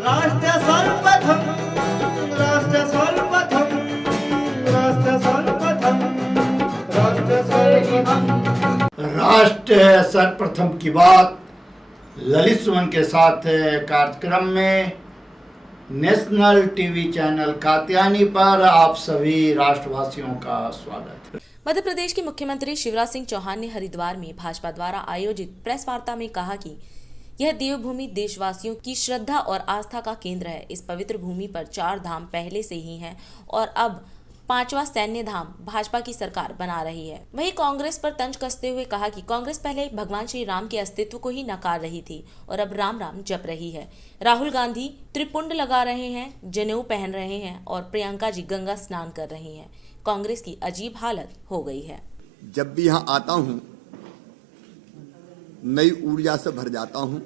राष्ट्र सर्वप्रथम, राष्ट्र सर्वप्रथम, राष्ट्र सर्वप्रथम, राष्ट्र सर्वप्रथम। राष्ट्र सर्वप्रथम की बात ललित सुमन के साथ कार्यक्रम में नेशनल टीवी चैनल कात्यायनी पर आप सभी राष्ट्रवासियों का स्वागत है। मध्य प्रदेश के मुख्यमंत्री शिवराज सिंह चौहान ने हरिद्वार में भाजपा द्वारा आयोजित प्रेस वार्ता में कहा कि यह देवभूमि देशवासियों की श्रद्धा और आस्था का केंद्र है। इस पवित्र भूमि पर 4 धाम पहले से ही हैं और अब 5वां सैन्य धाम भाजपा की सरकार बना रही है। वहीं कांग्रेस पर तंज कसते हुए कहा कि कांग्रेस पहले भगवान श्री राम के अस्तित्व को ही नकार रही थी और अब राम राम जप रही है। राहुल गांधी त्रिपुंड लगा रहे हैं, जनेऊ पहन रहे हैं और प्रियंका जी गंगा स्नान कर रही हैं। कांग्रेस की अजीब हालत हो गई है। जब भी यहाँ आता हूँ नई ऊर्जा से भर जाता हूँ।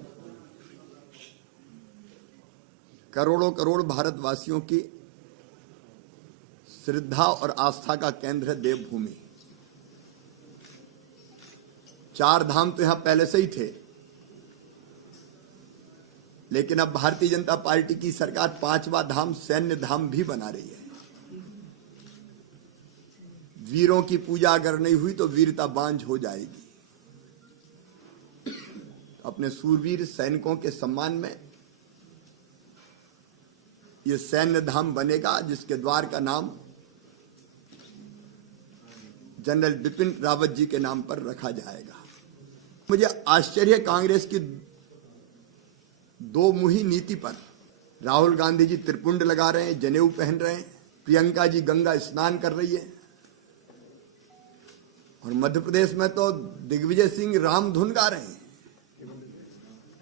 करोड़ों करोड़ भारतवासियों की श्रद्धा और आस्था का केंद्र है देवभूमि। 4 धाम तो यहां पहले से ही थे, लेकिन अब भारतीय जनता पार्टी की सरकार 5वां धाम सैन्य धाम भी बना रही है। वीरों की पूजा अगर नहीं हुई तो वीरता बांझ हो जाएगी। अपने सूरवीर सैनिकों के सम्मान में यह सैन्य धाम बनेगा, जिसके द्वार का नाम जनरल बिपिन रावत जी के नाम पर रखा जाएगा। मुझे आश्चर्य कांग्रेस की 2 मुही नीति पर। राहुल गांधी जी त्रिपुंड लगा रहे हैं, जनेऊ पहन रहे हैं, प्रियंका जी गंगा स्नान कर रही है और मध्य प्रदेश में तो दिग्विजय सिंह राम धुन गा रहे हैं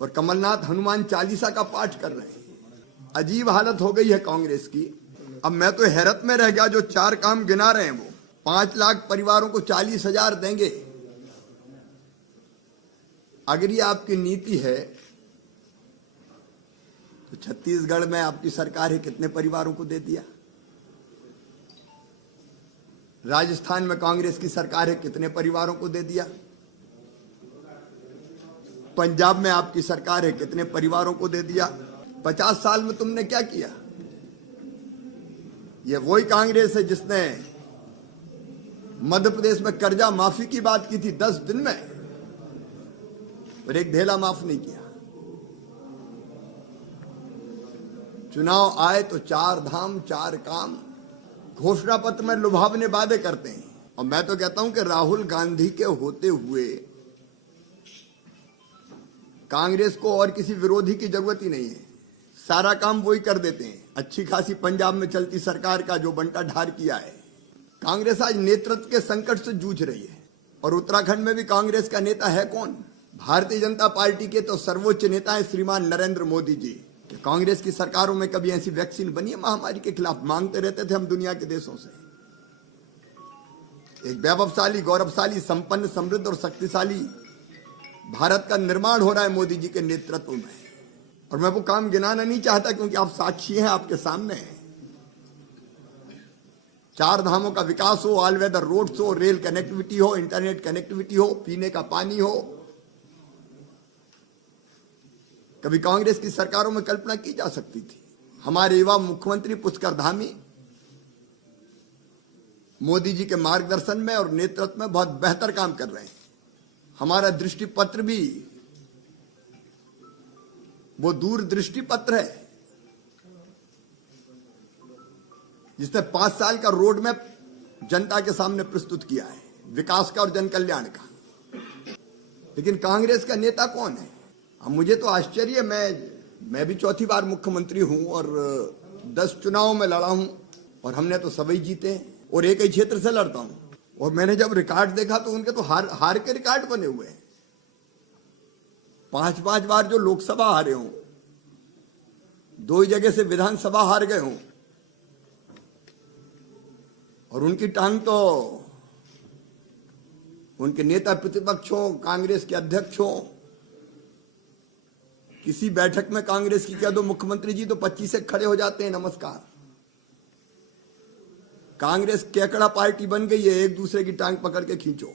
और कमलनाथ हनुमान चालीसा का पाठ कर रहे हैं। अजीब हालत हो गई है कांग्रेस की। अब मैं तो हैरत में रह गया। जो 4 काम गिना रहे हैं वो 5 लाख परिवारों को 40,000 देंगे। अगर ये आपकी नीति है तो छत्तीसगढ़ में आपकी सरकार है कितने परिवारों को दे दिया? राजस्थान में कांग्रेस की सरकार है कितने परिवारों को दे दिया? पंजाब में आपकी सरकार है कितने परिवारों को दे दिया? 50 साल में तुमने क्या किया? यह वही कांग्रेस है जिसने मध्य प्रदेश में कर्जा माफी की बात की थी 10 दिन में और एक ढेला माफ नहीं किया। चुनाव आए तो 4 धाम 4 काम घोषणा पत्र में लुभावने वादे करते हैं। और मैं तो कहता हूं कि राहुल गांधी के होते हुए कांग्रेस को और किसी विरोधी की जरूरत ही नहीं है। सारा काम वही कर देते हैं। अच्छी खासी पंजाब में चलती सरकार का जो बंटा ढार किया है। कांग्रेस आज नेतृत्व के संकट से जूझ रही है और उत्तराखंड में भी कांग्रेस का नेता है कौन? भारतीय जनता पार्टी के तो सर्वोच्च नेता है श्रीमान नरेंद्र मोदी जी। कि कांग्रेस की सरकारों में कभी ऐसी वैक्सीन बनी है महामारी के खिलाफ? मांगते रहते थे हम दुनिया के देशों से। एक वैभवशाली, गौरवशाली, संपन्न, समृद्ध और शक्तिशाली भारत का निर्माण हो रहा है मोदी जी के नेतृत्व में। और मैं वो काम गिनाना नहीं चाहता क्योंकि आप साक्षी हैं, आपके सामने हैं। 4 धामों का विकास हो, ऑल वेदर रोड्स हो, रेल कनेक्टिविटी हो, इंटरनेट कनेक्टिविटी हो, पीने का पानी हो। कभी कांग्रेस की सरकारों में कल्पना की जा सकती थी? हमारे युवा मुख्यमंत्री पुष्कर धामी मोदी जी के मार्गदर्शन में और नेतृत्व में बहुत बेहतर काम कर रहे हैं। हमारा दृष्टि पत्र भी वो दूरदृष्टि पत्र है जिसने 5 साल का रोड मैप जनता के सामने प्रस्तुत किया है, विकास का और जन कल्याण का। लेकिन कांग्रेस का नेता कौन है? अब मुझे तो आश्चर्य, मैं भी 4थी बार मुख्यमंत्री हूं और 10 चुनाव में लड़ा हूं और हमने तो सभी जीते और एक ही क्षेत्र से लड़ता हूं। और मैंने जब रिकॉर्ड देखा तो उनके तो हार के रिकॉर्ड बने हुए हैं। 5 बार जो लोकसभा हारे हों, 2 जगह से विधानसभा हार गए हों और उनकी टांग तो उनके नेता प्रतिपक्ष हो, कांग्रेस के अध्यक्ष हो। किसी बैठक में कांग्रेस की कह दो मुख्यमंत्री जी तो 25 से खड़े हो जाते हैं, नमस्कार। कांग्रेस केकड़ा पार्टी बन गई है, एक दूसरे की टांग पकड़ के खींचो।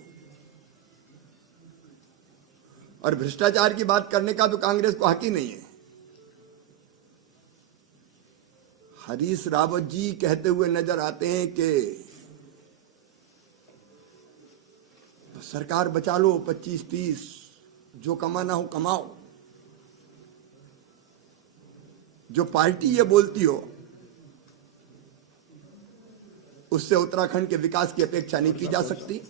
और भ्रष्टाचार की बात करने का तो कांग्रेस को हक ही नहीं है। हरीश रावत जी कहते हुए नजर आते हैं कि सरकार बचा लो 25-30, जो कमाना हो कमाओ। जो पार्टी ये बोलती हो उससे उत्तराखंड के विकास की अपेक्षा नहीं की जा सकती।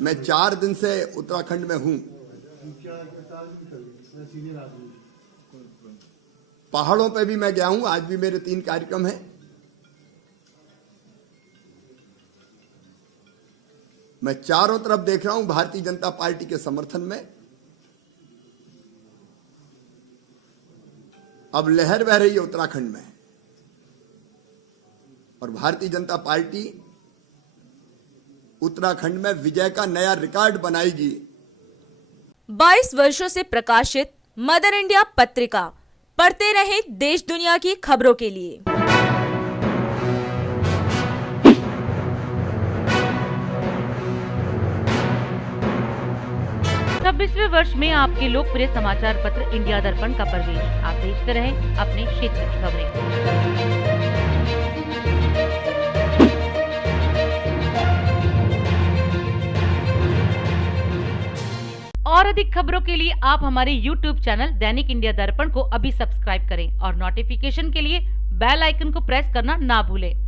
मैं 4 दिन से उत्तराखंड में हूं। पहाड़ों पे भी मैं गया हूं, आज भी मेरे 3 कार्यक्रम हैं। मैं चारों तरफ देख रहा हूं भारतीय जनता पार्टी के समर्थन में। अब लहर बह रही है उत्तराखंड में और भारतीय जनता पार्टी उत्तराखंड में विजय का नया रिकॉर्ड बनाएगी। 22 वर्षों से प्रकाशित मदर इंडिया पत्रिका पढ़ते रहे देश दुनिया की खबरों के लिए। 26वें वर्ष में आपके लोकप्रिय समाचार पत्र इंडिया दर्पण का प्रवेश। आप देखते रहे अपने क्षेत्र की खबरें। और अधिक खबरों के लिए आप हमारे YouTube चैनल दैनिक इंडिया दर्पण को अभी सब्सक्राइब करें और नोटिफिकेशन के लिए बेल आइकन को प्रेस करना ना भूलें।